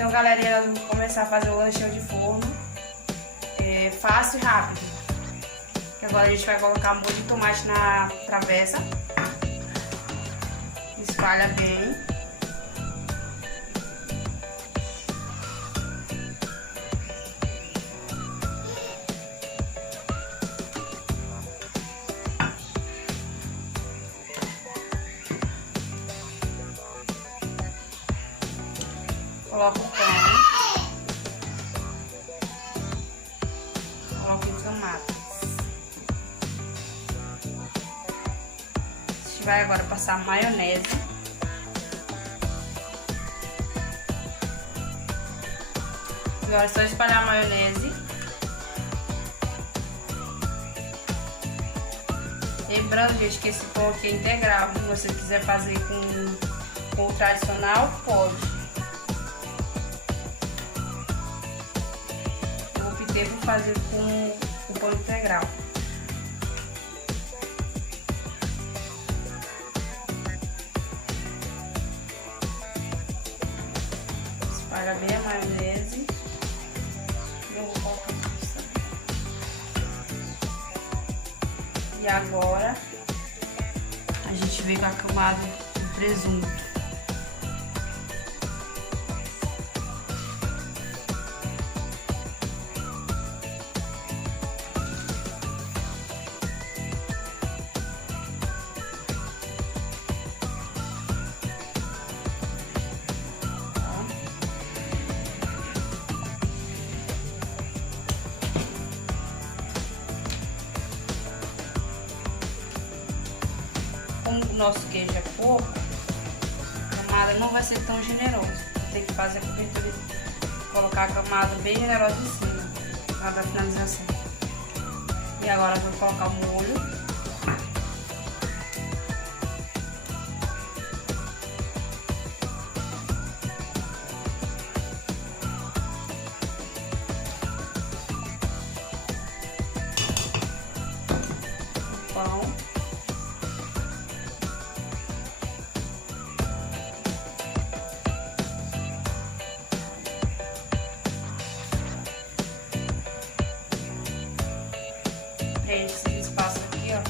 Então, galerinha, nós vamos começar a fazer o lanchinho de forno. É fácil e rápido. E agora a gente vai colocar molho de tomate na travessa. Espalha bem. Coloca o pão. Coloca em camadas. A gente vai agora passar maionese. Agora é só espalhar a maionese. Lembrando, gente, que esse pão aqui é integral. Se você quiser fazer com o tradicional, pode. Eu vou fazer com o pão integral. Espalha bem a maionese. Eu vou colocar isso. E agora a gente vem com a camada do presunto. Como o nosso queijo é pouco, a camada não vai ser tão generosa. Tem que fazer a cobertura, colocar a camada bem generosa em cima, para dar finalização. E agora eu vou colocar o molho. O pão. Esse espaço aqui, ó.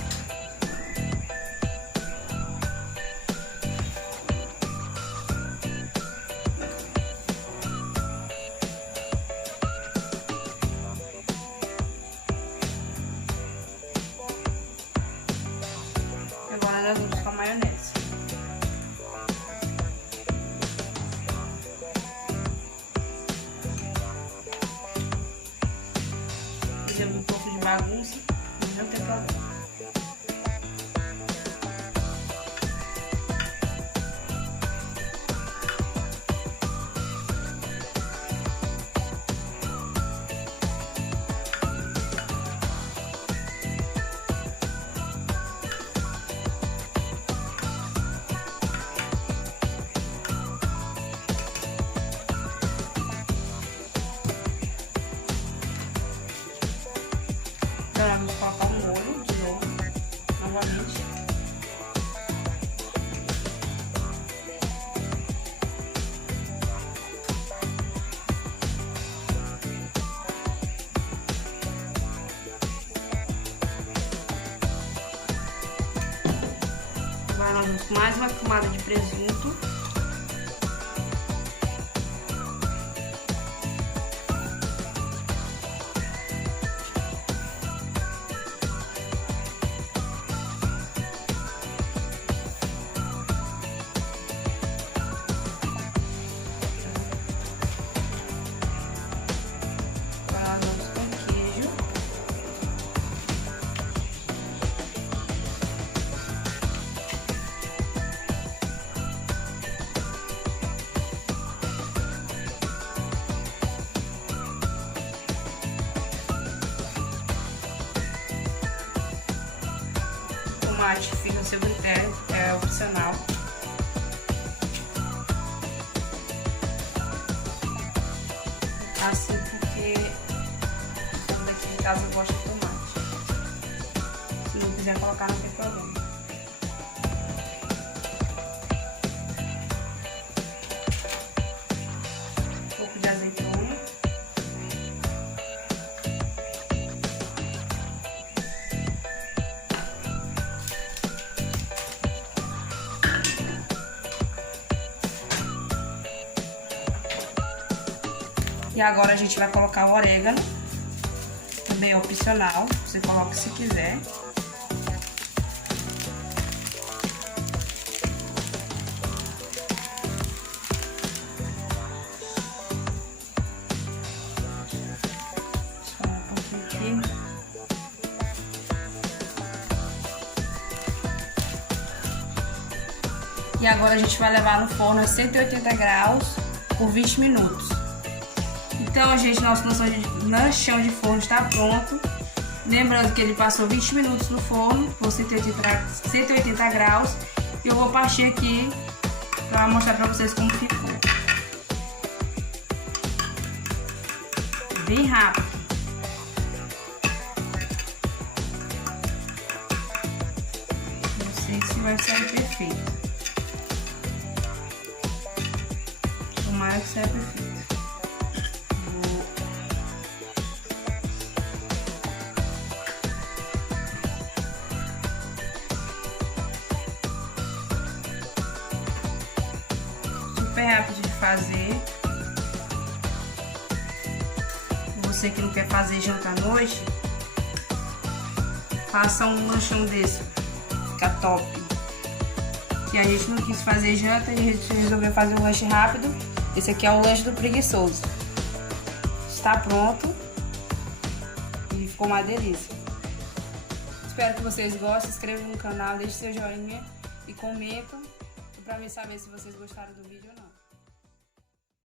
Agora nós vamos com a maionese. Fizemos um pouco de bagunça. Não tem problema. Agora vamos colocar um molho de novo, novamente. Agora nós vamos com mais uma camada de presunto. Tomate fica ao seu critério, é opcional. Assim porque daqui em casa eu gosto de tomate. Se não quiser colocar, não tem problema. Vou E agora a gente vai colocar o orégano. Também é opcional, você coloca se quiser. Só um pouquinho aqui. E agora a gente vai levar no forno a 180 graus por 20 minutos. Então, gente, nosso lanchão de forno está pronto. Lembrando que ele passou 20 minutos no forno por 180 graus. E eu vou partir aqui para mostrar para vocês como ficou. Bem rápido. Não sei se vai sair perfeito. Tomara que saia perfeito. Super rápido de fazer. Você que não quer fazer janta à noite, faça um lanchão desse, fica top. E a gente não quis fazer janta e a gente resolveu fazer um lanche rápido. Esse aqui é o lanche do preguiçoso. Está pronto e ficou uma delícia. Espero que vocês gostem. Se inscrevam no canal, deixe seu joinha e comentam para mim saber se vocês gostaram do vídeo ou não.